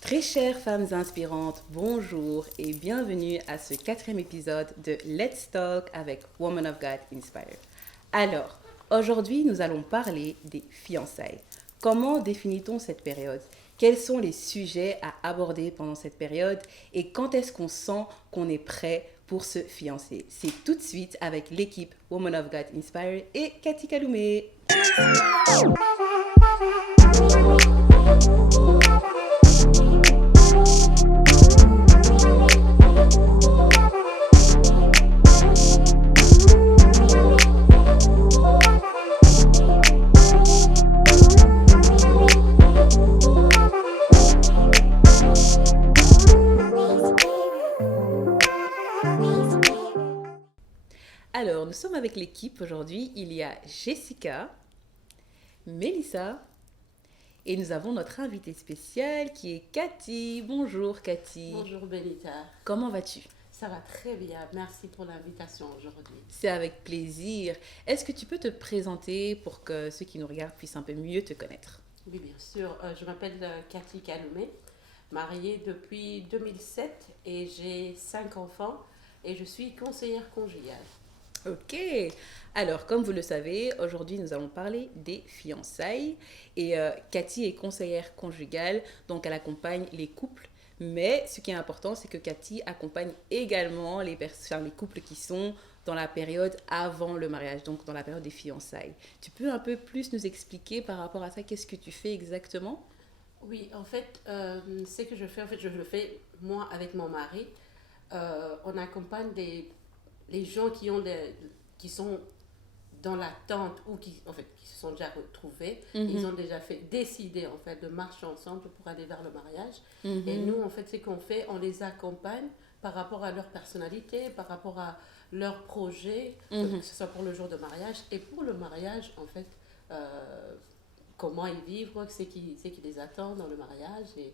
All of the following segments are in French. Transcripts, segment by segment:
Très chères femmes inspirantes, bonjour et bienvenue à ce quatrième épisode de Let's Talk avec Woman of God Inspire. Alors, aujourd'hui, nous allons parler des fiançailles. Comment définit-on cette période? Quels sont les sujets à aborder pendant cette période et quand est-ce qu'on sent qu'on est prêt pour se fiancer? C'est tout de suite avec l'équipe Woman of God Inspire et Cathy Kaloumé. Alors, nous sommes avec l'équipe aujourd'hui. Il y a Jessica, Mélissa et nous avons notre invitée spéciale qui est Cathy. Bonjour Cathy. Bonjour Benita. Comment vas-tu? Ça va très bien. Merci pour l'invitation aujourd'hui. C'est avec plaisir. Est-ce que tu peux te présenter pour que ceux qui nous regardent puissent un peu mieux te connaître? Oui, bien sûr. Je m'appelle Cathy Kaloumé, mariée depuis 2007 et j'ai 5 enfants et je suis conseillère conjugale. Ok, alors comme vous le savez, aujourd'hui nous allons parler des fiançailles et Cathy est conseillère conjugale, donc elle accompagne les couples, mais ce qui est important c'est que Cathy accompagne également les couples qui sont dans la période avant le mariage, donc dans la période des fiançailles. Tu peux un peu plus nous expliquer par rapport à ça, qu'est-ce que tu fais exactement? Oui, en fait, ce que je fais, je le fais moi avec mon mari. On accompagne les gens qui sont dans l'attente ou qui se sont déjà retrouvés. Ils ont déjà décidé en fait de marcher ensemble pour aller vers le mariage. Et nous, en fait, ce qu'on fait, on les accompagne par rapport à leur personnalité, par rapport à leur projet, que ce soit pour le jour de mariage et pour le mariage, en fait, comment ils vivent, ce qui les attend dans le mariage. Et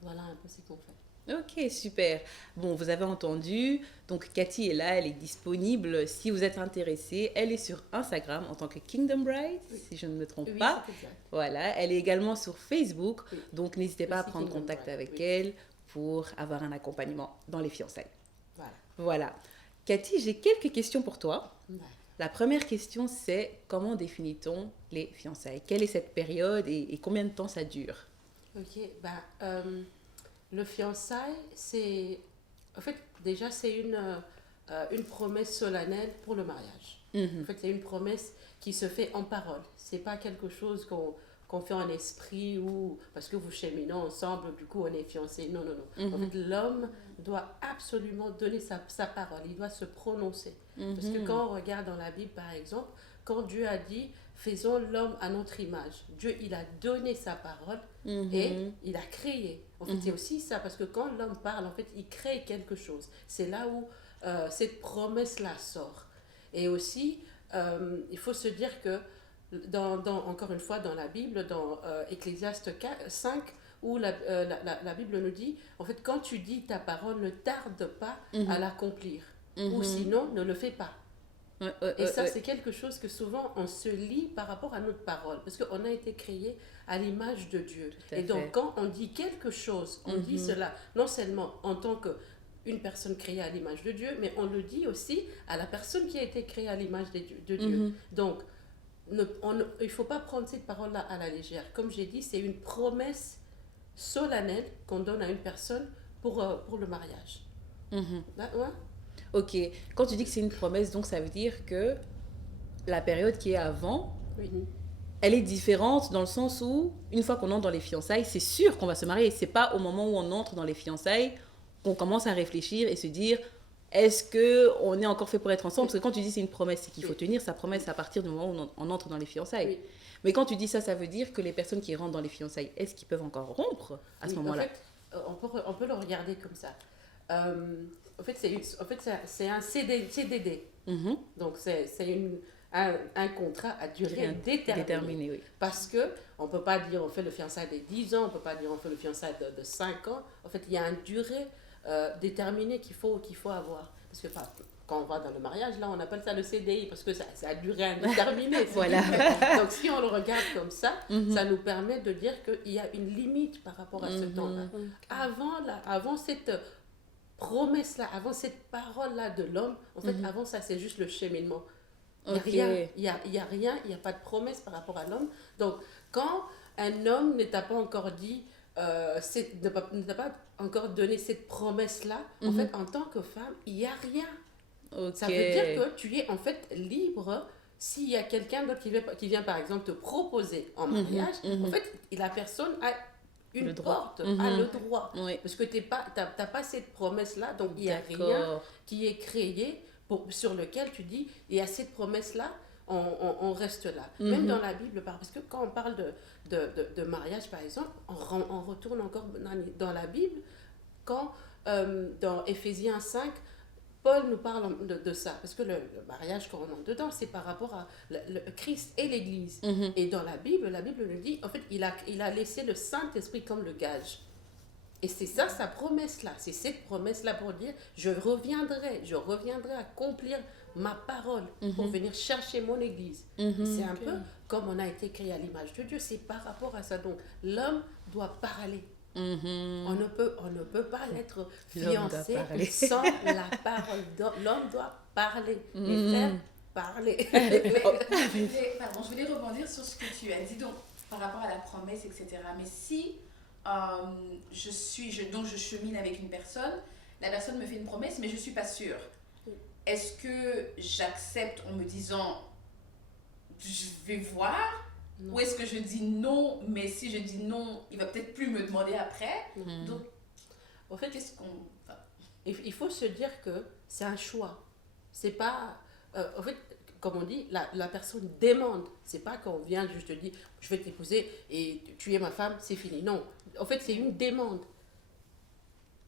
voilà un peu ce qu'on fait. Ok, super. Bon, vous avez entendu, donc Cathy est là, elle est disponible si vous êtes intéressé. Elle est sur Instagram en tant que Kingdom Bride, Oui. si je ne me trompe Oui, pas. c'est exact. Voilà, elle est également sur Facebook, Oui. donc n'hésitez pas à Aussi prendre Kingdom contact Bride, avec oui. elle pour avoir un accompagnement dans les fiançailles. Voilà. Voilà. Cathy, j'ai quelques questions pour toi. D'accord. La première question, c'est comment définit-on les fiançailles? Quelle est cette période et combien de temps ça dure? Ok, le fiançailles, c'est. En fait, déjà, c'est une promesse solennelle pour le mariage. En fait, c'est une promesse qui se fait en parole. C'est pas quelque chose qu'on fait en esprit ou parce que vous cheminez ensemble, du coup, on est fiancés. Non, non, non. En fait, l'homme doit absolument donner sa parole. Il doit se prononcer. Parce que quand on regarde dans la Bible, par exemple, quand Dieu a dit faisons l'homme à notre image, Dieu, il a donné sa parole et il a créé. En fait, c'est aussi ça, parce que quand l'homme parle, en fait, il crée quelque chose. C'est là où cette promesse-là sort. Et aussi, il faut se dire que, encore une fois, dans la Bible, dans Ecclésiaste 5, où la Bible nous dit, en fait, quand tu dis ta parole, ne tarde pas à l'accomplir. Ou sinon, ne le fais pas. Et ça, c'est quelque chose que souvent on se lie par rapport à notre parole, parce qu'on a été créé à l'image de Dieu. Tout à Et donc, fait. quand on dit quelque chose, on dit cela non seulement en tant qu'une personne créée à l'image de Dieu, mais on le dit aussi à la personne qui a été créée à l'image de Dieu. Donc, il ne faut pas prendre cette parole-là à la légère. Comme j'ai dit, c'est une promesse solennelle qu'on donne à une personne pour le mariage. Là, ouais? Ok, quand tu dis que c'est une promesse, donc ça veut dire que la période qui est avant, Oui. elle est différente dans le sens où, une fois qu'on entre dans les fiançailles, c'est sûr qu'on va se marier. C'est pas au moment où on entre dans les fiançailles qu'on commence à réfléchir et se dire est-ce qu'on est encore fait pour être ensemble? Parce que quand tu dis c'est une promesse, c'est qu'il faut tenir sa promesse à partir du moment où on entre dans les fiançailles. Oui. Mais quand tu dis ça, ça veut dire que les personnes qui rentrent dans les fiançailles, est-ce qu'ils peuvent encore rompre à ce Oui, moment-là? en fait, on peut le regarder comme ça. En fait, c'est un CDD. Donc, c'est un contrat à durée déterminée. Déterminé, oui. Parce qu'on ne peut pas dire on fait le fiançailles de 10 ans, on ne peut pas dire on fait le fiançailles de 5 ans. En fait, il y a une durée déterminée qu'il faut avoir. Parce que quand on va dans le mariage, là, on appelle ça le CDI parce que ça a duré indéterminé. Voilà. Donc, si on le regarde comme ça, ça nous permet de dire qu'il y a une limite par rapport à ce temps-là. Avant cette promesse-là, avant cette parole-là de l'homme, en fait, avant ça, c'est juste le cheminement. Il n'y a rien, il n'y a pas de promesse par rapport à l'homme. Donc, quand un homme ne t'a pas encore dit, ne t'a pas encore donné cette promesse-là, en fait, en tant que femme, il n'y a rien. Ça veut dire que tu es en fait libre. S'il y a quelqu'un d'autre qui vient, par exemple, te proposer en mariage, en fait, la personne a une porte, a le droit. Oui. Parce que t'as pas cette promesse-là, donc il n'y a rien qui est créé sur lequel tu dis, il y a cette promesse-là, on reste là. Même dans la Bible, parce que quand on parle de mariage, par exemple, on retourne encore dans la Bible, quand dans Éphésiens 5, Paul nous parle de ça, parce que le mariage, quand on entre dedans, c'est par rapport à le Christ et l'Église. Et dans la Bible nous dit, en fait, il a laissé le Saint-Esprit comme le gage. Et c'est ça, sa promesse-là. C'est cette promesse-là pour dire, je reviendrai accomplir ma parole pour venir chercher mon Église. C'est un peu comme on a été créé à l'image de Dieu, c'est par rapport à ça. Donc, l'homme doit parler. On ne peut pas être fiancé sans la parole. L'homme doit parler et faire parler. Je voulais rebondir sur ce que tu as dit donc, par rapport à la promesse, etc. Mais si je chemine avec une personne, la personne me fait une promesse, mais je ne suis pas sûre. Est-ce que j'accepte en me disant je vais voir? Non. Ou est-ce que je dis non, mais si je dis non, il va peut-être plus me demander après. Donc, en fait, il faut se dire que c'est un choix. C'est pas... en fait, comme on dit, la personne demande. C'est pas qu'on vient juste te dire, je vais t'épouser et tu es ma femme, c'est fini. Non. En fait, c'est une demande.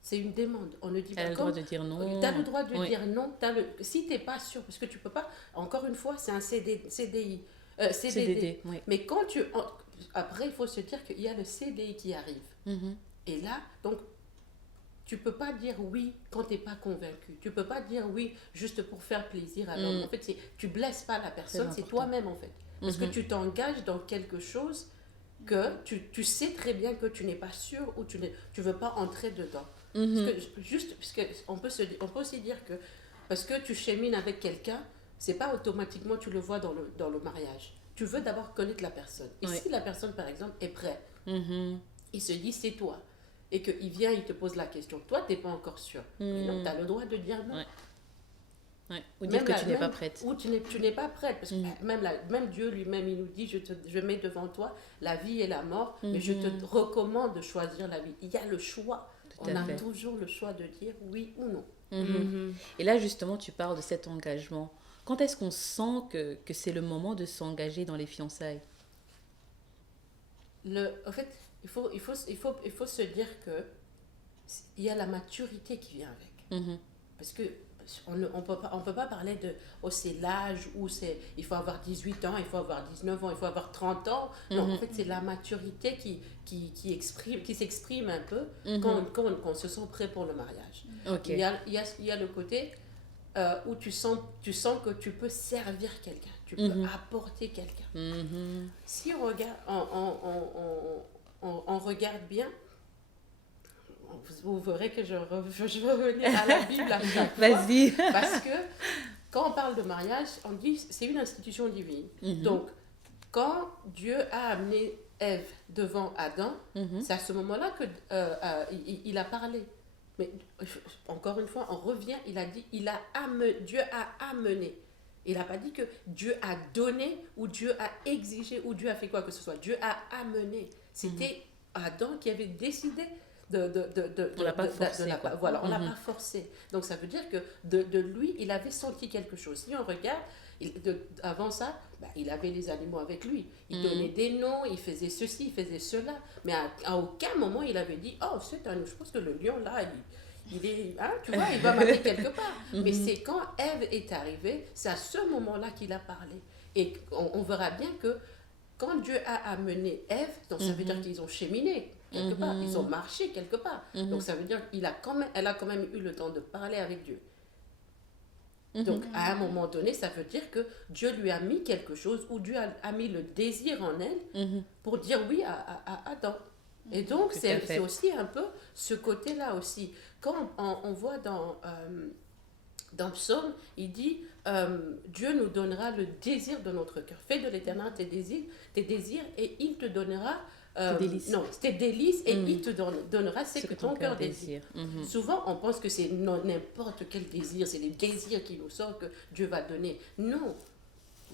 C'est une demande. On ne dit pas comme... Tu as le droit de dire non. Tu as le droit de dire non. Si tu n'es pas sûr, parce que tu peux pas... Encore une fois, c'est un CDI. CDD. Oui. Mais quand après, il faut se dire qu'il y a le CDI qui arrive. Et là, donc, tu peux pas dire oui quand tu n'es pas convaincu. Tu peux pas dire oui juste pour faire plaisir à l'homme. En fait, tu blesses pas la personne, c'est toi-même, en fait. Parce que tu t'engages dans quelque chose que tu sais très bien que tu n'es pas sûr ou tu veux pas entrer dedans. On peut aussi dire que parce que tu chemines avec quelqu'un, c'est pas automatiquement tu le vois dans le mariage. Tu veux d'abord connaître la personne. Et si la personne, par exemple, est prête, il se dit c'est toi, et qu'il vient, il te pose la question, toi, tu n'es pas encore sûr. Donc, tu as le droit de dire non. Ou dire que tu n'es pas prête. Ou tu n'es pas prête. Parce que même Dieu lui-même, il nous dit, je mets devant toi la vie et la mort, mais je te recommande de choisir la vie. Il y a le choix. On a toujours le choix de dire oui ou non. Et là, justement, tu parles de cet engagement. Quand est-ce qu'on sent que c'est le moment de s'engager dans les fiançailles? En fait, il faut se dire qu'il y a la maturité qui vient avec. Parce que on peut pas parler de c'est l'âge où il faut avoir 18 ans, il faut avoir 19 ans, il faut avoir 30 ans. Non, en fait, c'est la maturité qui s'exprime un peu quand on se sent prêt pour le mariage. Il y a le côté où tu sens que tu peux servir quelqu'un, tu peux apporter quelqu'un. Si on regarde, on regarde bien, vous verrez que je vais revenir à la Bible à chaque fois. Vas-y. Parce que quand on parle de mariage, on dit c'est une institution divine. Donc, quand Dieu a amené Ève devant Adam, c'est à ce moment-là qu'il a parlé. Mais encore une fois, on revient, il a dit, Dieu a amené. Il n'a pas dit que Dieu a donné ou Dieu a exigé ou Dieu a fait quoi que ce soit. Dieu a amené. C'était Adam qui avait décidé on l'a pas forcé. Voilà, on l'a pas forcé. Donc ça veut dire que de lui, il avait senti quelque chose. Si on regarde, avant ça, il avait les animaux avec lui. Il donnait des noms, il faisait ceci, il faisait cela. Mais à aucun moment, il avait dit, oh, je pense que le lion là, il est, tu vois, il va m'amener quelque part. Mais c'est quand Ève est arrivée, c'est à ce moment-là qu'il a parlé. Et on verra bien que quand Dieu a amené Ève, donc ça veut dire qu'ils ont cheminé quelque part, ils ont marché quelque part. Donc ça veut dire qu'elle a quand même eu le temps de parler avec Dieu. Donc, à un moment donné, ça veut dire que Dieu lui a mis quelque chose, ou Dieu a mis le désir en elle pour dire oui à Adam. Et donc, c'est aussi un peu ce côté-là aussi. Quand on voit dans Psaume, il dit Dieu nous donnera le désir de notre cœur. Fais de l'Éternel tes désirs et il te donnera tes délices et il te donnera ce que ton cœur désire. Souvent, on pense que c'est n'importe quel désir, c'est les désirs qui nous sortent que Dieu va donner. Non,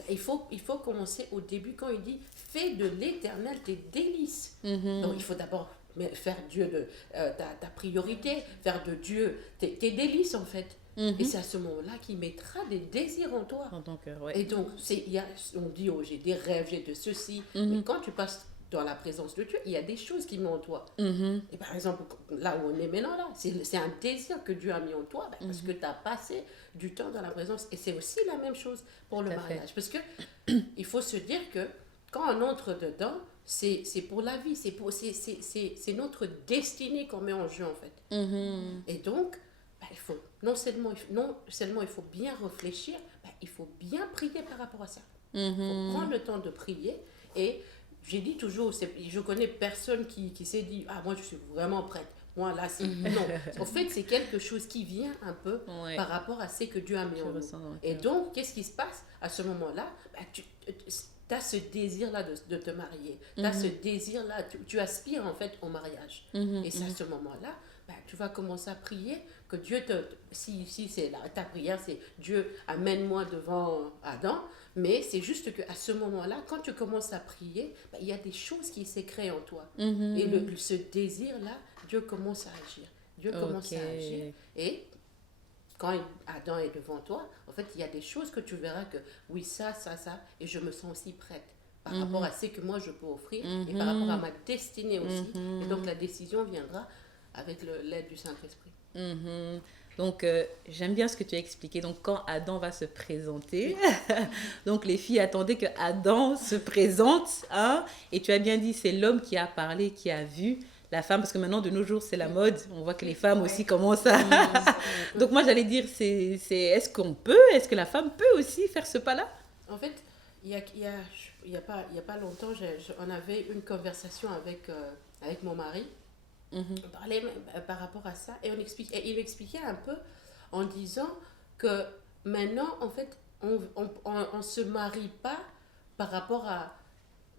il faut commencer au début quand il dit fais de l'Éternel tes délices. Donc, il faut d'abord faire Dieu ta priorité, faire de Dieu tes délices en fait. Et c'est à ce moment-là qu'il mettra des désirs en toi. En ton cœur, ouais. Et donc, on dit, oh, j'ai des rêves, j'ai de ceci. Mais quand tu passes dans la présence de Dieu, il y a des choses qui montent en toi. Et par exemple, là où on est maintenant, là, c'est un désir que Dieu a mis en toi parce que tu as passé du temps dans la présence. Et c'est aussi la même chose pour le mariage. Parce que il faut se dire que quand on entre dedans, c'est pour la vie, c'est notre destinée qu'on met en jeu en fait. Et donc, il faut non seulement il faut bien réfléchir, il faut bien prier par rapport à ça. Il faut prendre le temps de prier. Et j'ai dit toujours, je connais personne qui s'est dit moi je suis vraiment prête. Moi là c'est non. En fait c'est quelque chose qui vient un peu par rapport à ce que Dieu a mis en nous. Et donc qu'est-ce qui se passe à ce moment-là? Tu as ce désir-là de te marier. Tu as ce désir-là, tu aspires en fait au mariage. Et c'est à ce moment-là, tu vas commencer à prier que Dieu si c'est ta prière, c'est Dieu amène-moi devant Adam, mais c'est juste qu'à ce moment-là, quand tu commences à prier, il y a des choses qui se créent en toi. Et ce désir-là, Dieu commence à agir. Dieu commence à agir. Et quand Adam est devant toi, en fait, il y a des choses que tu verras que oui, ça, et je me sens aussi prête par rapport à ce que moi je peux offrir et par rapport à ma destinée aussi. Et donc la décision viendra avec l'aide du Saint-Esprit. Donc, j'aime bien ce que tu as expliqué. Donc, quand Adam va se présenter, donc les filles attendaient que Adam se présente, hein, et tu as bien dit, c'est l'homme qui a parlé, qui a vu la femme, parce que maintenant, de nos jours, c'est la mode. On voit que les femmes aussi commencent à... Donc, moi, j'allais dire, est-ce que la femme peut aussi faire ce pas-là? En fait, il y a pas longtemps, on avait une conversation avec mon mari. On parlait par rapport à ça et il expliquait un peu en disant que maintenant en fait on se marie pas par rapport à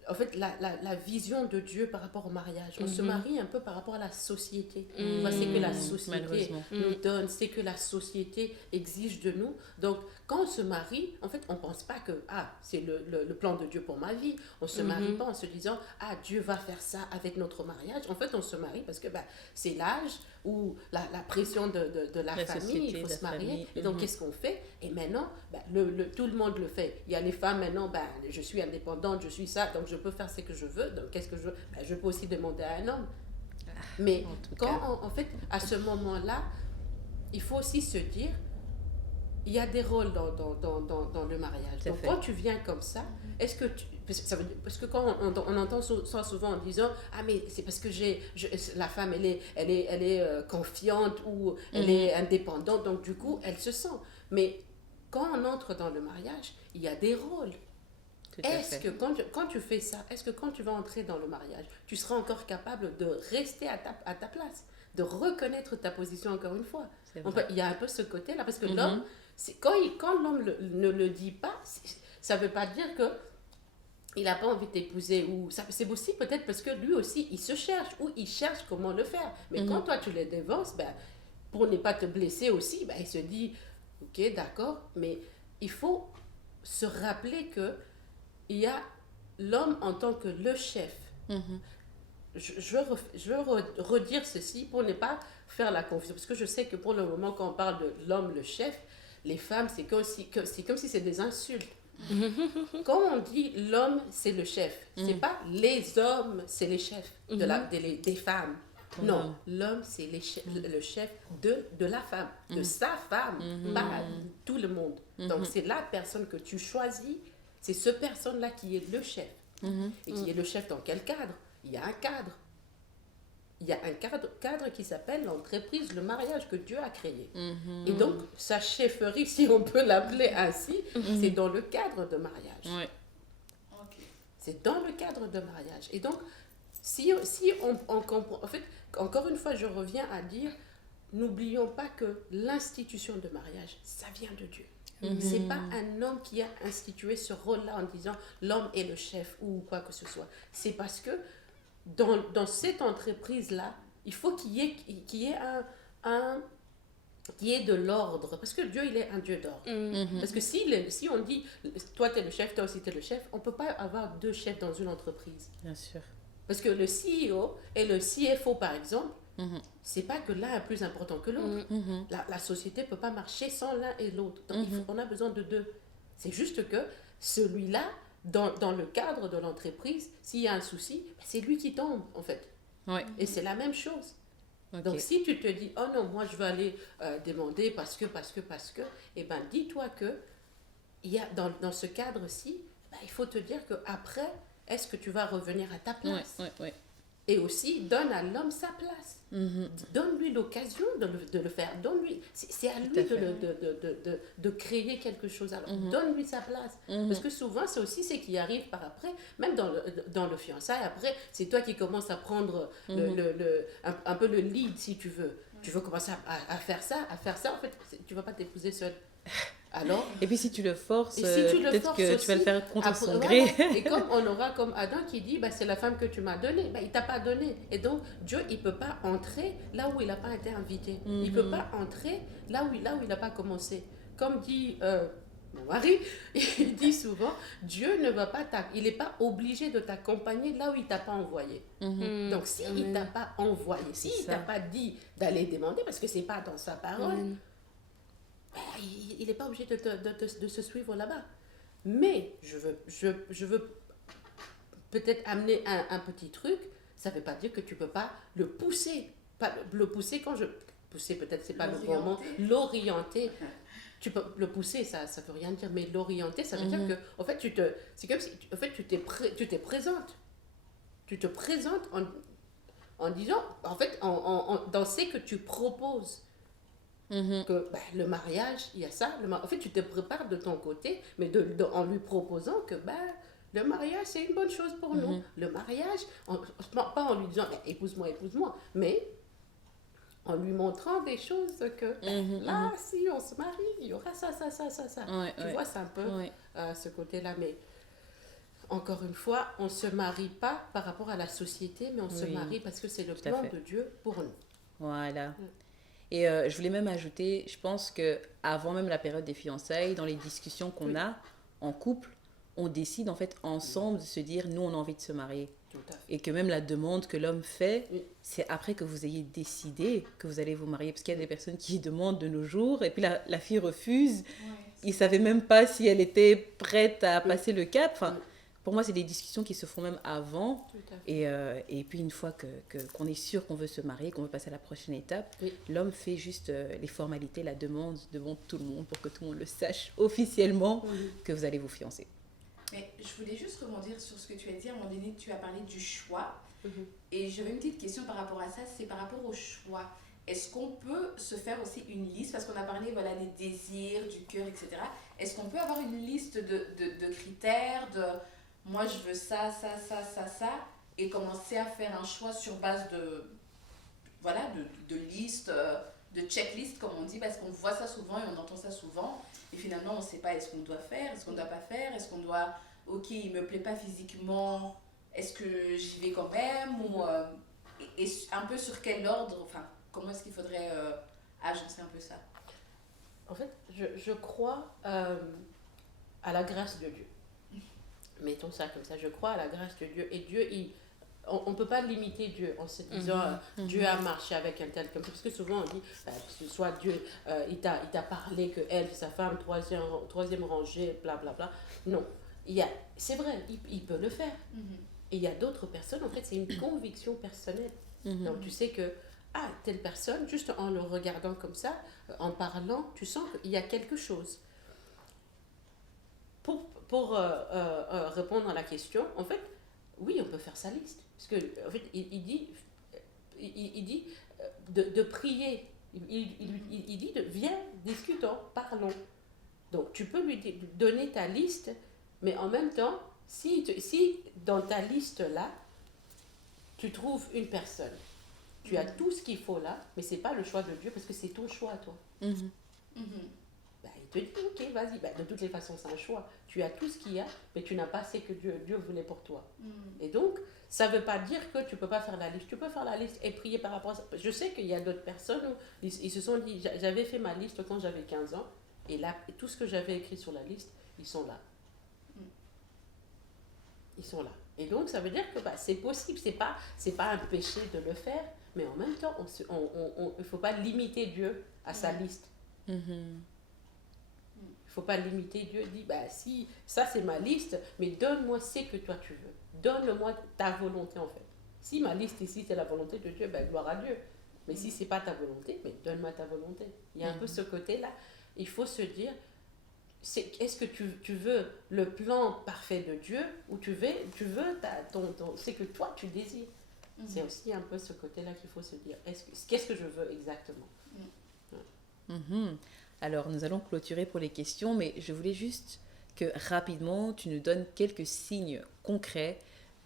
en fait la vision de Dieu par rapport au mariage. On se marie un peu par rapport à la société. C'est que la société nous donne, c'est que la société exige de nous. Donc quand on se marie, en fait on pense pas que c'est le plan de Dieu pour ma vie. On se marie pas en se disant Dieu va faire ça avec notre mariage. En fait on se marie parce que c'est l'âge ou la pression de la famille, il faut se marier. Et donc qu'est-ce qu'on fait? Et maintenant tout le monde le fait. Il y a les femmes maintenant, je suis indépendante, je suis ça, donc je peux faire ce que je veux. Donc qu'est-ce que je veux? Je peux aussi demander à un homme. Mais en fait à ce moment-là, il faut aussi se dire il y a des rôles dans le mariage. Donc quand tu viens comme ça, est-ce que parce que quand on entend ça souvent en disant mais c'est parce que la femme elle est confiante ou elle est indépendante, donc du coup elle se sent. Mais quand on entre dans le mariage, il y a des rôles. Est-ce que quand tu fais ça, est-ce que quand tu vas entrer dans le mariage, tu seras encore capable de rester à ta place, de reconnaître ta position encore une fois? Il y a un peu ce côté-là, parce que l'homme, quand l'homme ne le dit pas, ça ne veut pas dire que il n'a pas envie de t'épouser, ou c'est aussi peut-être parce que lui aussi il se cherche, ou il cherche comment le faire. Mais quand toi tu le dévances, pour ne pas te blesser aussi, il se dit ok d'accord, mais il faut se rappeler que il y a l'homme en tant que le chef. Je veux redire ceci pour ne pas faire la confusion, parce que je sais que pour le moment quand on parle de l'homme le chef, les femmes c'est comme si c'est des insultes. Quand on dit l'homme c'est le chef, c'est pas les hommes c'est les chefs des femmes. Non, l'homme c'est le chef de la femme, de sa femme, pas tout le monde. Donc c'est la personne que tu choisis, c'est cette personne-là qui est le chef. Et qui est le chef dans quel cadre? Il y a un cadre. il y a un cadre qui s'appelle l'entreprise, le mariage que Dieu a créé. Et donc, sa chefferie, si on peut l'appeler ainsi, c'est dans le cadre de mariage. Ouais. Ok. C'est dans le cadre de mariage. Et donc, si on comprend... En fait, encore une fois, je reviens à dire, n'oublions pas que l'institution de mariage, ça vient de Dieu. C'est pas un homme qui a institué ce rôle-là en disant l'homme est le chef ou quoi que ce soit. C'est parce que dans cette entreprise-là, il faut qu'il y ait de l'ordre. Parce que Dieu, il est un Dieu d'ordre. Parce que si on dit, toi, tu es le chef, toi aussi, tu es le chef, on ne peut pas avoir deux chefs dans une entreprise. Bien sûr. Parce que le CEO et le CFO, par exemple, c'est pas que l'un est plus important que l'autre. La société ne peut pas marcher sans l'un et l'autre. Donc, on a besoin de deux. C'est juste que celui-là, dans le cadre de l'entreprise, s'il y a un souci, c'est lui qui tombe, en fait. Ouais. Et c'est la même chose. Ok. Donc, si tu te dis, oh non, moi, je vais aller demander parce que, eh bien, dis-toi que il y a, dans ce cadre-ci, il faut te dire qu'après, est-ce que tu vas revenir à ta place? Ouais. Et aussi, donne à l'homme sa place. Donne-lui l'occasion de le faire. Donne-lui, c'est à lui de créer quelque chose. Alors, donne-lui sa place. Parce que souvent, c'est aussi ce qui arrive par après, même dans le fiançailles. Après, c'est toi qui commences à prendre un peu le lead, si tu veux. Tu veux commencer à faire ça. En fait, tu ne vas pas t'épouser seul. Alors, et puis si tu le forces, peut-être que tu vas le faire contre son gré. Et comme on aura comme Adam qui dit, c'est la femme que tu m'as donnée, il ne t'a pas donné. Et donc, Dieu, il ne peut pas entrer là où il n'a pas été invité. Il ne peut pas entrer là où il n'a pas commencé. Comme dit mon mari, il dit souvent, Dieu ne va pas il n'est pas obligé de t'accompagner là où il ne t'a pas envoyé. Donc, s'il ne t'a pas envoyé, s'il ne t'a pas dit d'aller demander, parce que ce n'est pas dans sa parole, il n'est pas obligé de se suivre là-bas. Mais je veux peut-être amener un petit truc. Ça ne veut pas dire que tu ne peux pas le pousser. Pas le pousser pousser peut-être, c'est pas le bon mot. L'orienter. Tu peux le pousser, ça ne veut rien dire. Mais l'orienter, ça veut dire que, en fait, c'est comme si tu t'es présente. Tu te présentes en disant, en fait, dans ce que tu proposes. Que le mariage, il y a ça. En fait, tu te prépares de ton côté, mais en lui proposant que le mariage, c'est une bonne chose pour nous. Le mariage, pas en lui disant épouse-moi, mais en lui montrant des choses que là, si on se marie, il y aura ça. Tu vois, c'est un peu ce côté-là. Mais encore une fois, on ne se marie pas par rapport à la société, mais on se marie parce que c'est le plan de Dieu pour nous. Voilà. Et je voulais même ajouter, je pense qu'avant même la période des fiançailles, dans les discussions qu'on a en couple, on décide en fait ensemble de se dire, nous on a envie de se marier. Tout à fait. Et que même la demande que l'homme fait, c'est après que vous ayez décidé que vous allez vous marier. Parce qu'il y a des personnes qui demandent de nos jours, et puis la fille refuse. Ils ne savaient même pas si elle était prête à passer le cap. Enfin, pour moi, c'est des discussions qui se font même avant. Et puis, une fois qu'on est sûr qu'on veut se marier, qu'on veut passer à la prochaine étape, l'homme fait juste les formalités, la demande devant tout le monde pour que tout le monde le sache officiellement que vous allez vous fiancer. Mais je voulais juste rebondir sur ce que tu as dit. À un moment donné, tu as parlé du choix. Et j'avais une petite question par rapport à ça. C'est par rapport au choix. Est-ce qu'on peut se faire aussi une liste, parce qu'on a parlé des désirs, du cœur, etc. Est-ce qu'on peut avoir une liste de critères, moi je veux ça, et commencer à faire un choix sur base de liste, de checklist comme on dit, parce qu'on voit ça souvent et on entend ça souvent, et finalement on ne sait pas est-ce qu'on doit faire, est-ce qu'on ne doit pas faire, est-ce qu'on doit, ok il ne me plaît pas physiquement, est-ce que j'y vais quand même, ou et un peu sur quel ordre, enfin comment est-ce qu'il faudrait agencer un peu ça? En fait, je crois à la grâce de Dieu. Mettons ça comme ça, je crois à la grâce de Dieu. Et Dieu, on ne peut pas limiter Dieu en se disant Dieu a marché avec un tel comme ça. Parce que souvent on dit, soit Dieu, il t'a parlé que elle, sa femme, troisième rangée, blablabla. Non, c'est vrai, il peut le faire. Et il y a d'autres personnes, en fait, c'est une conviction personnelle. Donc tu sais que, telle personne, juste en le regardant comme ça, en parlant, tu sens qu'il y a quelque chose. Pour répondre à la question, en fait, oui, on peut faire sa liste. Parce que, en fait, il dit, il dit de prier. Il dit, viens, discutons, parlons. Donc, tu peux lui donner ta liste, mais en même temps, si dans ta liste-là, tu trouves une personne, tu as tout ce qu'il faut là, mais ce n'est pas le choix de Dieu, parce que c'est ton choix, toi. Ben, il te dit, ok, vas-y. Ben, de toutes les façons, c'est un choix. Tu as tout ce qu'il y a, mais tu n'as pas ce que Dieu voulait pour toi. Et donc, ça ne veut pas dire que tu ne peux pas faire la liste. Tu peux faire la liste et prier par rapport à ça. Je sais qu'il y a d'autres personnes où ils se sont dit, j'avais fait ma liste quand j'avais 15 ans, et là, tout ce que j'avais écrit sur la liste, ils sont là. Ils sont là. Et donc, ça veut dire que c'est possible. C'est pas un péché de le faire, mais en même temps, il ne faut pas limiter Dieu à sa liste. Il ne faut pas limiter Dieu. Dit, si ça c'est ma liste, mais donne-moi ce que toi tu veux. Donne-moi ta volonté en fait. Si ma liste ici c'est la volonté de Dieu, gloire à Dieu. Mais si c'est pas ta volonté, mais donne-moi ta volonté. Il y a un peu ce côté-là. Il faut se dire, est-ce que tu veux le plan parfait de Dieu ou tu veux c'est que toi tu désires. C'est aussi un peu ce côté-là qu'il faut se dire. Qu'est-ce que je veux exactement? Alors, nous allons clôturer pour les questions, mais je voulais juste que rapidement, tu nous donnes quelques signes concrets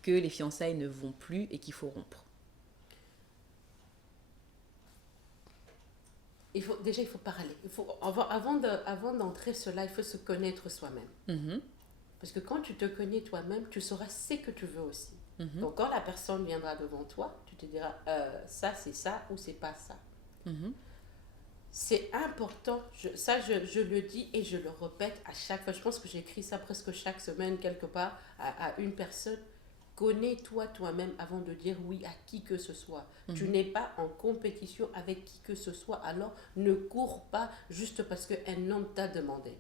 que les fiançailles ne vont plus et qu'il faut rompre. Il faut parler. Avant d'entrer cela, il faut se connaître soi-même. Parce que quand tu te connais toi-même, tu sauras ce que tu veux aussi. Donc, quand la personne viendra devant toi, tu te diras, ça c'est ça ou c'est pas ça. C'est important, je le dis et je le répète à chaque fois. Je pense que j'écris ça presque chaque semaine quelque part à une personne. Connais-toi toi-même avant de dire oui à qui que ce soit. Tu n'es pas en compétition avec qui que ce soit, alors ne cours pas juste parce qu'un homme t'a demandé.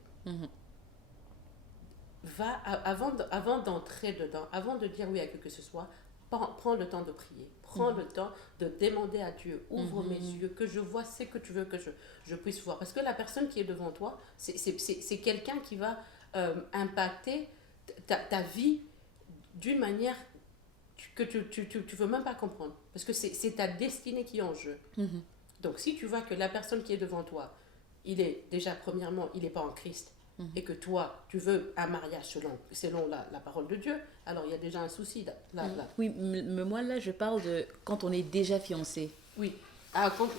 Va, avant d'entrer dedans, avant de dire oui à qui que ce soit, prends le temps de prier. Prends le temps de demander à Dieu, ouvre mes yeux, que je vois ce que tu veux que je puisse voir. Parce que la personne qui est devant toi, c'est quelqu'un qui va impacter ta vie d'une manière que tu ne veux même pas comprendre. Parce que c'est ta destinée qui est en jeu. Donc si tu vois que la personne qui est devant toi, il est déjà, premièrement, il n'est pas en Christ, et que toi, tu veux un mariage selon la parole de Dieu, alors il y a déjà un souci là. Oui, mais moi là, je parle de quand on est déjà fiancé. Oui.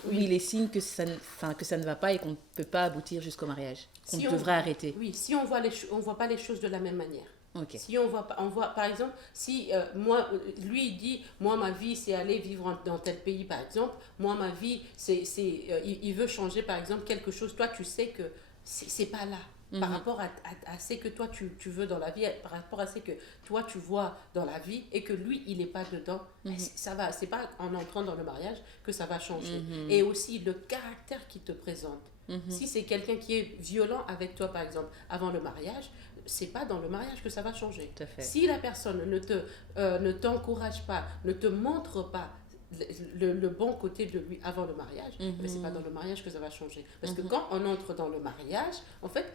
Oui, les signes que ça ne va pas et qu'on ne peut pas aboutir jusqu'au mariage, qu'on devrait arrêter. Oui, si on voit pas les choses de la même manière. Okay. Si on voit par exemple, si lui il dit, moi ma vie c'est aller vivre dans tel pays par exemple, moi ma vie il veut changer par exemple quelque chose, toi tu sais que c'est pas là. Par rapport à ce que toi tu veux dans la vie, par rapport à ce que toi tu vois dans la vie et que lui il n'est pas dedans, c'est pas en entrant dans le mariage que ça va changer. Et aussi le caractère qu'il te présente. Si c'est quelqu'un qui est violent avec toi par exemple avant le mariage, c'est pas dans le mariage que ça va changer. Si la personne ne t'encourage pas, ne te montre pas le bon côté de lui avant le mariage, mais c'est pas dans le mariage que ça va changer. Parce que quand on entre dans le mariage, en fait,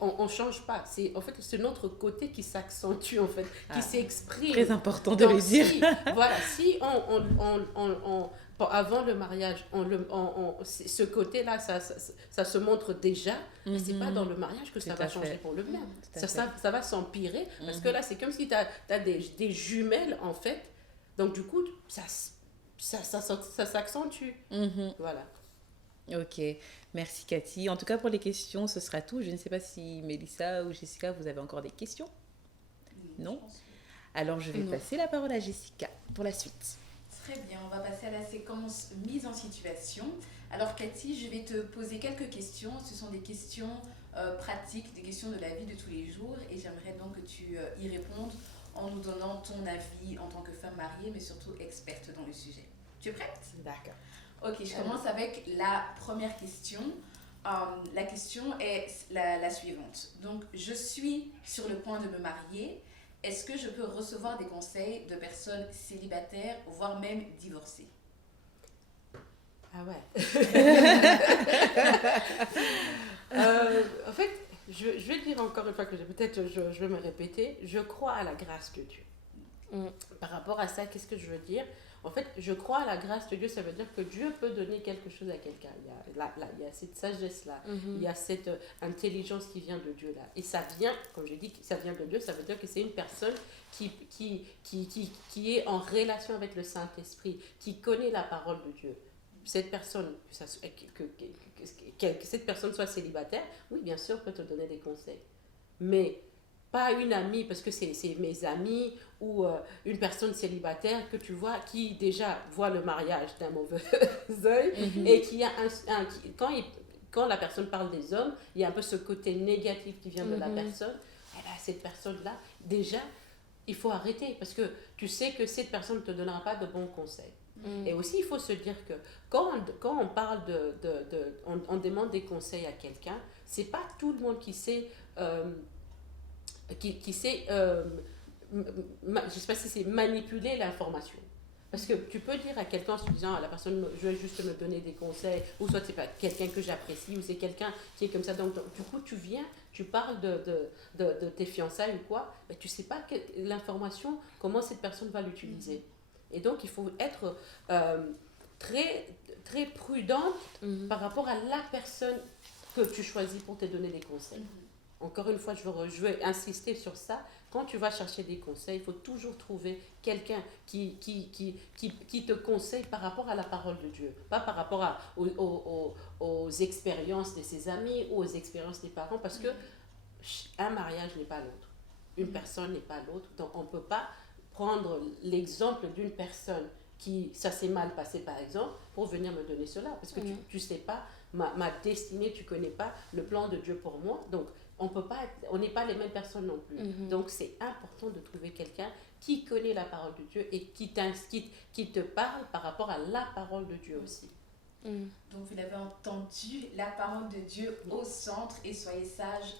on change pas. C'est notre côté qui s'accentue, en fait, qui s'exprime. Très important de le dire. Si avant le mariage, ce côté-là, ça se montre déjà, mais c'est pas dans le mariage que ça va changer pour le bien. Ça va s'empirer, parce que là, c'est comme si tu as des jumelles, en fait. Donc, du coup, ça s'accentue. Voilà. Ok, merci Cathy. En tout cas, pour les questions, ce sera tout. Je ne sais pas si Mélissa ou Jessica, vous avez encore des questions? Non? Alors, je vais passer la parole à Jessica pour la suite. Très bien, on va passer à la séquence mise en situation. Alors Cathy, je vais te poser quelques questions. Ce sont des questions pratiques, des questions de la vie de tous les jours. Et j'aimerais donc que tu y répondes en nous donnant ton avis en tant que femme mariée, mais surtout experte dans le sujet. Tu es prête? D'accord. Ok, je commence avec la première question. La question est la suivante. Donc, je suis sur le point de me marier. Est-ce que je peux recevoir des conseils de personnes célibataires, voire même divorcées? Ah ouais. En fait, je vais dire encore une fois que peut-être je vais me répéter. Je crois à la grâce de Dieu. Par rapport à ça, qu'est-ce que je veux dire? En fait, je crois à la grâce de Dieu, ça veut dire que Dieu peut donner quelque chose à quelqu'un. Il y a cette sagesse-là, il y a cette intelligence qui vient de Dieu là. Et ça vient, comme je dis, ça vient de Dieu, ça veut dire que c'est une personne qui est en relation avec le Saint-Esprit, qui connaît la parole de Dieu. Cette personne, que cette personne soit célibataire, oui, bien sûr, peut te donner des conseils. Mais pas une amie, parce que c'est mes amis ou une personne célibataire que tu vois qui déjà voit le mariage d'un mauvais œil et qui a quand la personne parle des hommes, il y a un peu ce côté négatif qui vient de la personne. Et bien, cette personne-là, déjà, il faut arrêter parce que tu sais que cette personne ne te donnera pas de bons conseils. Et aussi, il faut se dire que quand on parle on demande des conseils à quelqu'un, c'est pas tout le monde qui sait, je sais pas si c'est manipuler l'information. Parce que tu peux dire à quelqu'un en se disant à la personne, je vais juste me donner des conseils, ou soit c'est pas quelqu'un que j'apprécie, ou c'est quelqu'un qui est comme ça. Donc, du coup, tu viens, tu parles de tes fiançailles ou quoi, mais tu sais pas l'information, comment cette personne va l'utiliser. Et donc, il faut être très, très prudente par rapport à la personne que tu choisis pour te donner des conseils. Encore une fois, je veux insister sur ça. Quand tu vas chercher des conseils, il faut toujours trouver quelqu'un qui te conseille par rapport à la parole de Dieu, pas par rapport aux expériences de ses amis ou aux expériences des parents, parce que un mariage n'est pas l'autre. Une personne n'est pas l'autre. Donc, on ne peut pas prendre l'exemple d'une personne qui, ça s'est mal passé par exemple, pour venir me donner cela. Parce que tu ne sais pas ma destinée, tu ne connais pas le plan de Dieu pour moi. Donc, on n'est pas les mêmes personnes non plus. Donc, c'est important de trouver quelqu'un qui connaît la parole de Dieu et qui te parle par rapport à la parole de Dieu aussi. Donc, vous l'avez entendu, la parole de Dieu au centre et soyez sages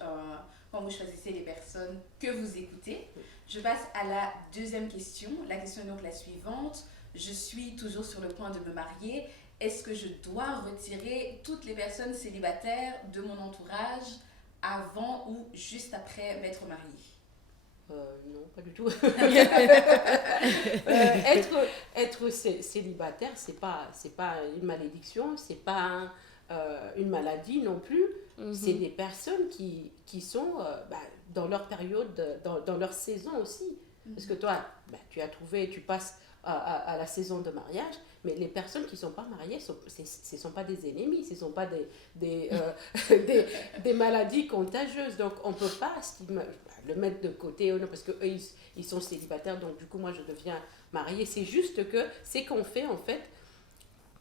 quand vous choisissez les personnes que vous écoutez. Je passe à la deuxième question. La question est donc la suivante. Je suis toujours sur le point de me marier. Est-ce que je dois retirer toutes les personnes célibataires de mon entourage avant ou juste après m'être mariée? Non, pas du tout. Être célibataire, c'est pas une malédiction, c'est pas une maladie non plus. C'est des personnes qui sont dans leur période, dans leur saison aussi. Parce que toi, tu as trouvé, tu passes à la saison de mariage, mais les personnes qui ne sont pas mariées, ce ne sont pas des ennemis, ce ne sont pas des maladies contagieuses. Donc, on ne peut pas le mettre de côté, parce qu'eux, ils sont célibataires, donc du coup, moi, je deviens mariée. C'est juste que c'est qu'on fait, en fait,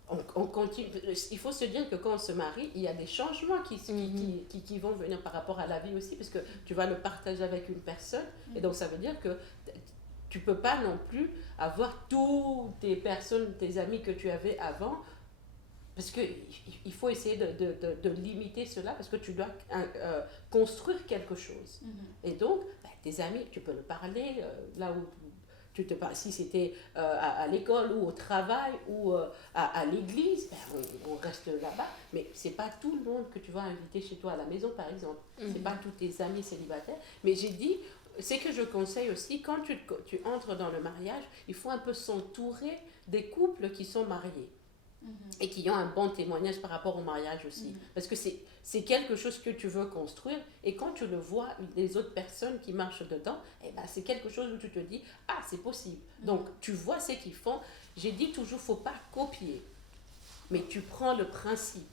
on continue. Il faut se dire que quand on se marie, il y a des changements qui vont venir par rapport à la vie aussi, parce que tu vas le partager avec une personne, et donc ça veut dire que tu ne peux pas non plus avoir toutes tes personnes, tes amis que tu avais avant, parce qu'il faut essayer de limiter cela, parce que tu dois construire quelque chose. Et donc, tes amis, tu peux le parler là où tu te parles. Si c'était à l'école ou au travail ou à l'église, on reste là-bas. Mais ce n'est pas tout le monde que tu vas inviter chez toi à la maison, par exemple. Ce n'est pas tous tes amis célibataires. Mais j'ai dit, c'est que je conseille aussi, quand tu entres dans le mariage, il faut un peu s'entourer des couples qui sont mariés et qui ont un bon témoignage par rapport au mariage aussi. Parce que c'est quelque chose que tu veux construire et quand tu le vois, les autres personnes qui marchent dedans, c'est quelque chose où tu te dis, ah, c'est possible. Donc, tu vois ce qu'ils font. J'ai dit toujours, il ne faut pas copier, mais tu prends le principe.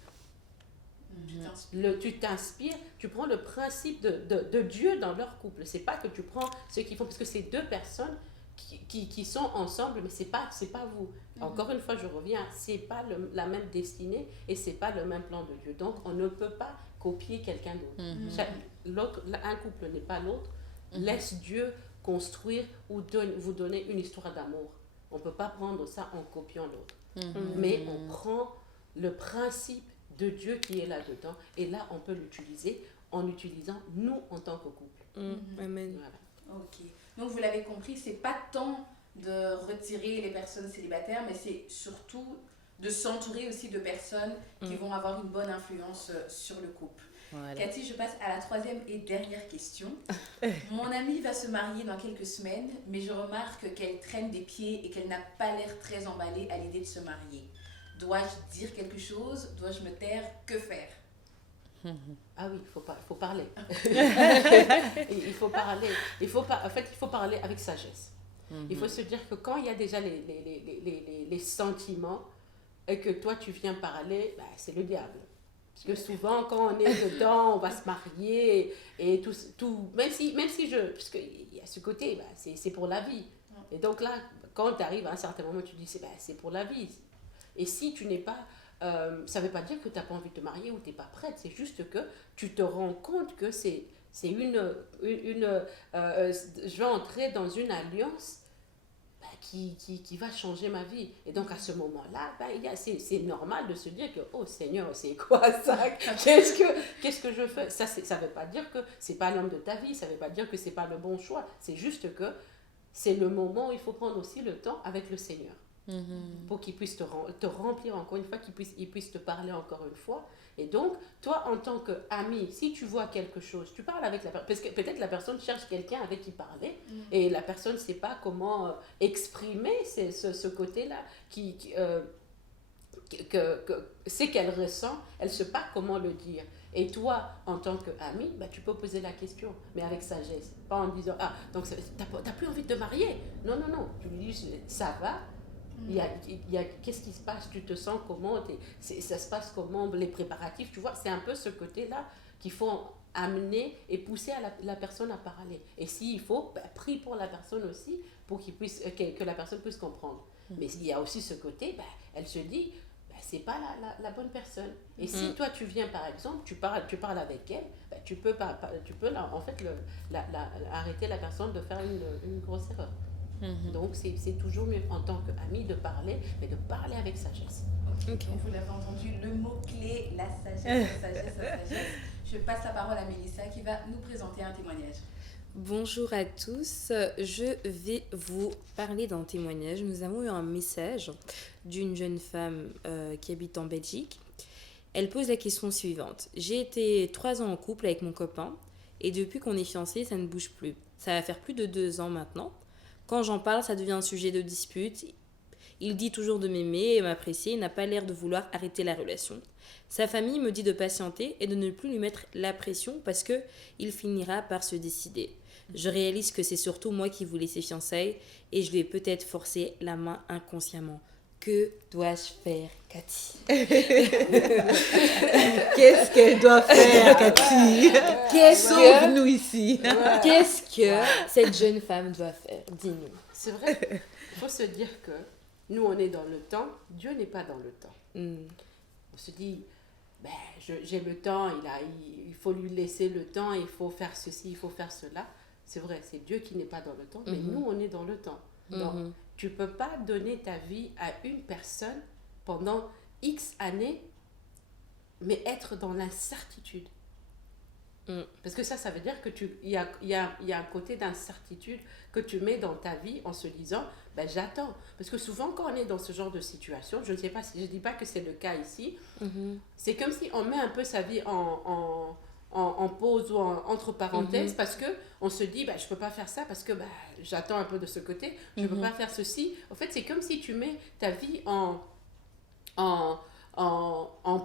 Tu t'inspires, tu prends le principe de Dieu dans leur couple. C'est pas que tu prends ce qu'ils font, parce que c'est deux personnes qui sont ensemble, mais c'est pas vous. Encore une fois, je reviens, c'est pas la même destinée et c'est pas le même plan de Dieu. Donc, on ne peut pas copier quelqu'un d'autre. Un couple n'est pas l'autre. Laisse Dieu construire ou vous donner une histoire d'amour. On peut pas prendre ça en copiant l'autre. Mais on prend le principe de Dieu qui est là-dedans. Et là, on peut l'utiliser en utilisant nous en tant que couple. Amen. Voilà. Ok. Donc, vous l'avez compris, c'est pas tant de retirer les personnes célibataires, mais c'est surtout de s'entourer aussi de personnes qui vont avoir une bonne influence sur le couple. Voilà. Cathy, je passe à la troisième et dernière question. Mon amie va se marier dans quelques semaines, mais je remarque qu'elle traîne des pieds et qu'elle n'a pas l'air très emballée à l'idée de se marier. Dois-je dire quelque chose? Dois-je me taire? Que faire? Ah oui, il faut parler. Il faut parler. En fait, il faut parler avec sagesse. Il faut se dire que quand il y a déjà les sentiments et que toi tu viens parler, bah, c'est le diable. Parce que souvent, quand on est dedans, on va se marier et tout même si parce qu'il y a ce côté, bah, c'est pour la vie. Et donc là, quand tu arrives à un certain moment, tu dis, c'est pour la vie. Et si tu n'es pas... ça ne veut pas dire que tu n'as pas envie de te marier ou tu n'es pas prête. C'est juste que tu te rends compte que c'est je vais entrer dans une alliance qui va changer ma vie. Et donc à ce moment-là, c'est normal de se dire que, oh Seigneur, c'est quoi ça? Qu'est-ce que je fais? Ça ne veut pas dire que ce n'est pas l'homme de ta vie, ça ne veut pas dire que ce n'est pas le bon choix. C'est juste que c'est le moment où il faut prendre aussi le temps avec le Seigneur. Pour qu'il puisse te remplir encore une fois, qu'il puisse te parler encore une fois. Et donc, toi, en tant qu'ami, si tu vois quelque chose, tu parles avec la personne, parce que peut-être la personne cherche quelqu'un avec qui parler, et la personne ne sait pas comment exprimer ce côté-là, c'est qu'elle ressent, elle ne sait pas comment le dire. Et toi, en tant qu'ami, bah, tu peux poser la question, mais avec sagesse, pas en disant, ah, donc t'as plus envie de te marier? Non, tu lui dis, ça va. Qu'est-ce qui se passe? Tu te sens comment? Ça se passe comment? Les préparatifs, tu vois, c'est un peu ce côté-là qu'il faut amener et pousser la personne à parler. Et s'il faut, prie pour la personne aussi, pour que la personne puisse comprendre. Mais il y a aussi ce côté, elle se dit, c'est pas la bonne personne. Et si toi tu viens par exemple, tu parles avec elle, tu peux en fait arrêter la personne de faire une grosse erreur. Donc c'est toujours mieux en tant qu'ami de parler, mais de parler avec sagesse. Okay. Vous l'avez entendu, le mot-clé, la sagesse, la sagesse. Je passe la parole à Mélissa qui va nous présenter un témoignage. Bonjour à tous, je vais vous parler d'un témoignage. Nous avons eu un message d'une jeune femme qui habite en Belgique. Elle pose la question suivante. J'ai été 3 ans en couple avec mon copain et depuis qu'on est fiancés, ça ne bouge plus. Ça va faire plus de 2 ans maintenant. Quand j'en parle, ça devient un sujet de dispute. Il dit toujours de m'aimer et m'apprécier et n'a pas l'air de vouloir arrêter la relation. Sa famille me dit de patienter et de ne plus lui mettre la pression parce qu'il finira par se décider. Je réalise que c'est surtout moi qui voulais ses fiançailles et je lui ai peut-être forcé la main inconsciemment. Que dois-je faire, Cathy? Qu'est-ce qu'elle doit faire, Cathy? Sauve-nous ici. Qu'est-ce que cette jeune femme doit faire? Dis-nous. C'est vrai, il faut se dire que nous, on est dans le temps, Dieu n'est pas dans le temps. On se dit, j'ai le temps, il faut lui laisser le temps, il faut faire ceci, il faut faire cela. C'est vrai, c'est Dieu qui n'est pas dans le temps, mais nous, on est dans le temps. Donc, tu ne peux pas donner ta vie à une personne pendant X années, mais être dans l'incertitude. Parce que ça veut dire qu'il y a un côté d'incertitude que tu mets dans ta vie en se disant, j'attends. Parce que souvent, quand on est dans ce genre de situation, je ne sais pas si je dis pas que c'est le cas ici, c'est comme si on met un peu sa vie en pause ou entre parenthèses parce que on se dit je peux pas faire ça parce que j'attends un peu de ce côté, je peux pas faire ceci. En fait, c'est comme si tu mets ta vie en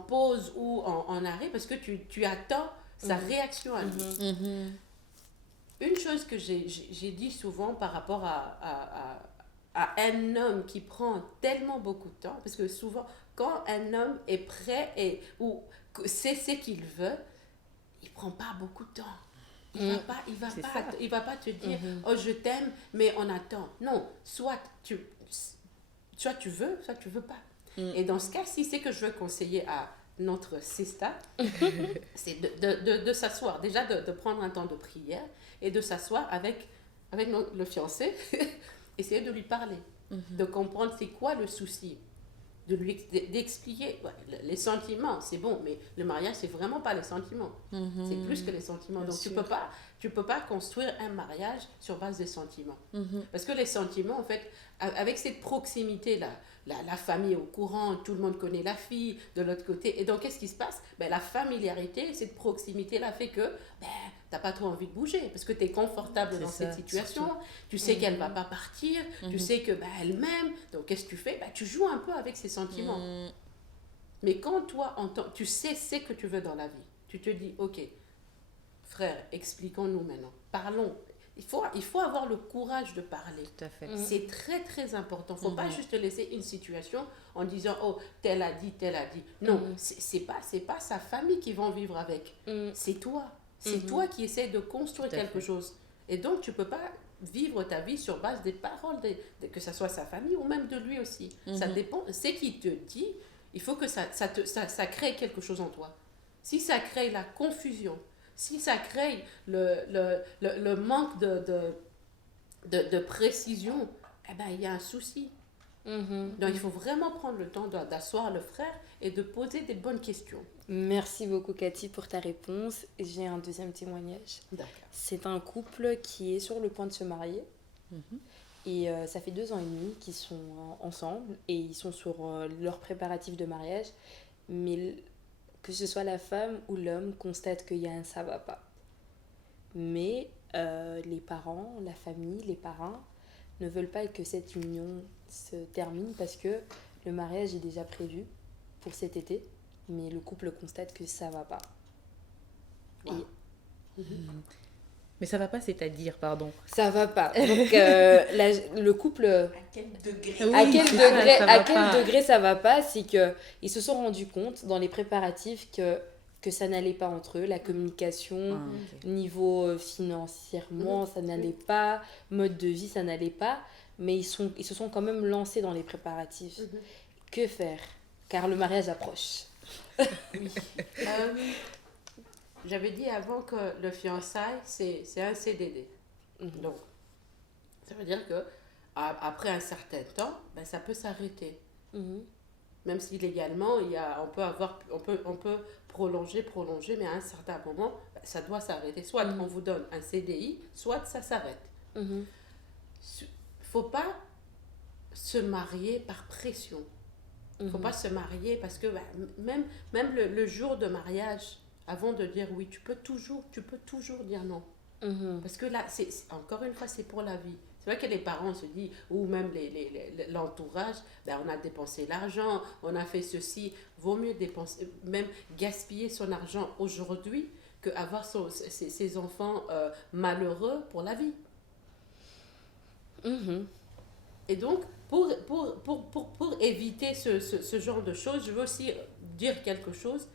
pause ou en arrêt parce que tu attends sa réaction à lui. Une chose que j'ai dit souvent par rapport à un homme qui prend tellement beaucoup de temps, parce que souvent quand un homme est prêt ou sait ce qu'il veut, il prend pas beaucoup de temps. Il va pas te dire oh je t'aime mais on attend. Non, soit tu veux, soit tu veux pas. Et dans ce cas-ci, c'est que je veux conseiller à notre sista, c'est de s'asseoir, déjà de prendre un temps de prière et de s'asseoir avec le fiancé, essayer de lui parler, de comprendre c'est quoi le souci. d'expliquer les sentiments, c'est bon, mais le mariage, c'est vraiment pas les sentiments. C'est plus que les sentiments. Donc, tu peux pas construire un mariage sur base des sentiments. Parce que les sentiments, en fait, avec cette proximité-là, la famille est au courant, tout le monde connaît la fille de l'autre côté. Et donc, qu'est-ce qui se passe? La familiarité, cette proximité-là fait que t'as pas trop envie de bouger parce que tu es confortable dans cette situation. Surtout. Tu sais qu'elle va pas partir, tu sais que elle m'aime. Donc, qu'est-ce que tu fais? Tu joues un peu avec ses sentiments. Mais quand toi, tu sais ce que tu veux dans la vie, tu te dis, ok, frère, expliquons-nous maintenant. Parlons. Il faut avoir le courage de parler. Tout à fait. C'est très, très important. Il ne faut pas juste laisser une situation en disant, oh, tel a dit, tel a dit. Non, c'est pas sa famille qui vont vivre avec. C'est toi. C'est toi qui essaies de construire quelque chose. Et donc, tu ne peux pas vivre ta vie sur base des paroles, que ce soit sa famille ou même de lui aussi. Ça dépend. Ce qu'il te dit, il faut que ça crée quelque chose en toi. Si ça crée la confusion, si ça crée le manque de précision, il y a un souci. Donc, il faut vraiment prendre le temps d'asseoir le frère et de poser des bonnes questions. Merci beaucoup, Cathy, pour ta réponse. J'ai un deuxième témoignage. D'accord. C'est un couple qui est sur le point de se marier. Et ça fait 2 ans et demi qu'ils sont ensemble et ils sont sur leurs préparatifs de mariage. Mais que ce soit la femme ou l'homme constate qu'il y a un ça va pas. Mais les parents, la famille, les parrains ne veulent pas que cette union se termine parce que le mariage est déjà prévu pour cet été, mais le couple constate que ça va pas. Wow. Mais ça va pas, c'est-à-dire, pardon. Ça va pas. Donc le couple. À quel degré? À quel degré ça va pas, c'est que ils se sont rendus compte dans les préparatifs que ça n'allait pas entre eux, la communication, niveau financièrement, ça n'allait pas, mode de vie, ça n'allait pas, mais ils se sont quand même lancés dans les préparatifs. Que faire? Car le mariage approche. Oui. J'avais dit avant que le fiançailles, c'est un CDD. Donc, ça veut dire que après un certain temps, ça peut s'arrêter. Même si légalement, on peut prolonger, mais à un certain moment, ça doit s'arrêter. Soit on vous donne un CDI, soit ça s'arrête. Il ne faut pas se marier par pression. Il ne faut pas se marier parce que même le jour de mariage, avant de dire oui, tu peux toujours dire non. Parce que là, encore une fois, c'est pour la vie. C'est vrai que les parents se disent, ou même l'entourage, on a dépensé l'argent, on a fait ceci. Vaut mieux dépenser, même gaspiller son argent aujourd'hui qu'avoir ses enfants malheureux pour la vie. Et donc, pour éviter ce genre de choses, je veux aussi dire quelque chose.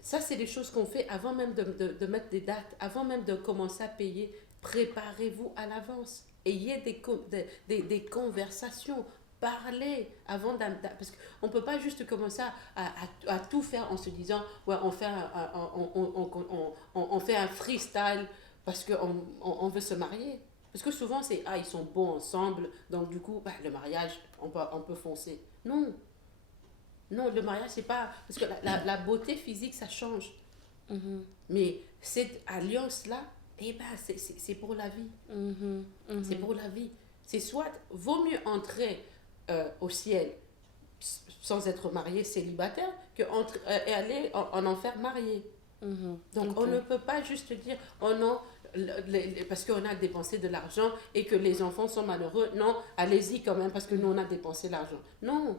Ça, c'est des choses qu'on fait avant même de mettre des dates, avant même de commencer à payer. Préparez-vous à l'avance. Ayez des conversations. Parlez avant parce qu'on ne peut pas juste commencer à tout faire en se disant ouais, on fait un freestyle parce qu'on veut se marier. Parce que souvent, c'est ils sont bons ensemble, donc du coup, le mariage, on peut foncer. Non, le mariage, c'est pas... Parce que la beauté physique, ça change. Mais cette alliance-là, c'est pour la vie. C'est pour la vie. C'est soit, vaut mieux entrer au ciel sans être marié, célibataire, et aller en enfer marié. Donc, on ne peut pas juste dire, oh non, parce qu'on a dépensé de l'argent et que les enfants sont malheureux. Non, allez-y quand même, parce que nous, on a dépensé l'argent. Non.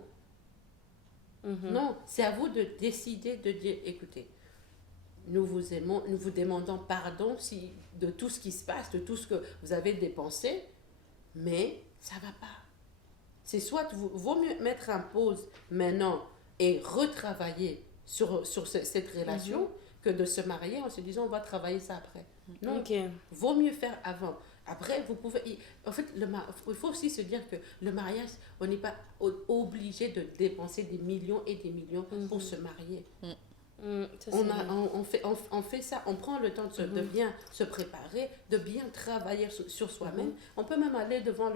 Non, c'est à vous de décider de dire, écoutez, nous vous aimons, nous vous demandons pardon de tout ce qui se passe, de tout ce que vous avez dépensé, mais ça ne va pas. C'est soit, vaut mieux mettre en pause maintenant et retravailler sur cette relation que de se marier en se disant on va travailler ça après. Non, vaut mieux faire avant. Après, vous pouvez... En fait, il faut aussi se dire que le mariage, on n'est pas obligé de dépenser des millions et des millions pour se marier. Ça, On, c'est a, vrai. on fait ça, on prend le temps de bien se préparer, de bien travailler sur soi-même. On peut même aller devant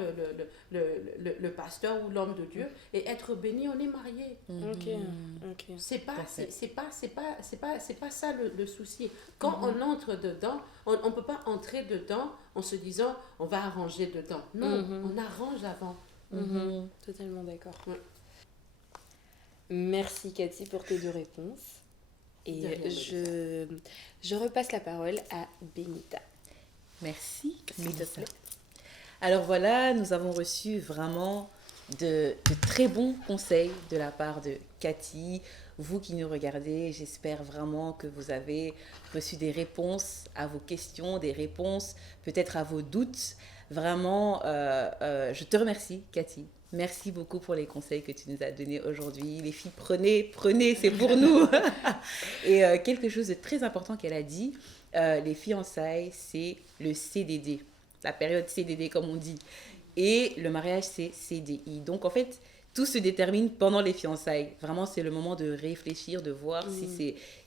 le pasteur ou l'homme de Dieu et être béni, on est marié. Ok. C'est pas, Tout à fait. c'est pas ça le souci. Quand on entre dedans, on ne peut pas entrer dedans en se disant on va arranger dedans. Non, on arrange avant. Totalement d'accord. Ouais. Merci Cathy pour tes 2 réponses. De Et rien, je repasse la parole à Benita. Merci, S'il te Mélissa. plaît. Alors voilà, nous avons reçu vraiment de très bons conseils de la part de Cathy. Vous qui nous regardez, j'espère vraiment que vous avez reçu des réponses à vos questions, des réponses peut-être à vos doutes. Vraiment, je te remercie, Cathy. Merci beaucoup pour les conseils que tu nous as donnés aujourd'hui. Les filles, prenez, c'est pour nous. Et quelque chose de très important qu'elle a dit, les fiançailles, c'est le CDD, la période CDD comme on dit. Et le mariage, c'est CDI. Donc en fait, tout se détermine pendant les fiançailles. Vraiment, c'est le moment de réfléchir, de voir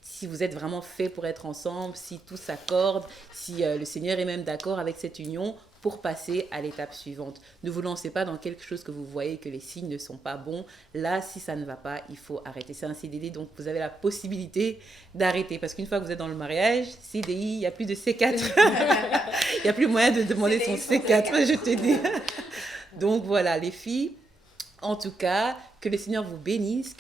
si vous êtes vraiment fait pour être ensemble, si tout s'accorde, si le Seigneur est même d'accord avec cette union pour passer à l'étape suivante. Ne vous lancez pas dans quelque chose que vous voyez que les signes ne sont pas bons. Là, si ça ne va pas, il faut arrêter. C'est un CDD, donc vous avez la possibilité d'arrêter. Parce qu'une fois que vous êtes dans le mariage, CDI, il n'y a plus de C4. Il n'y a plus moyen de demander son C4, je te dis. Donc voilà, les filles, en tout cas, que le Seigneur vous bénisse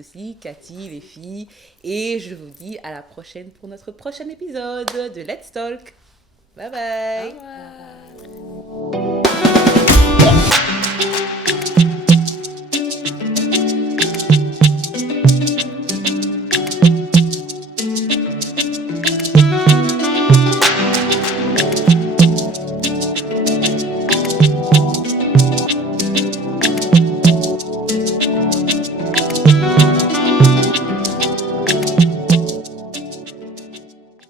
aussi, Cathy, les filles. Et je vous dis à la prochaine pour notre prochain épisode de Let's Talk. Bye bye. Au revoir.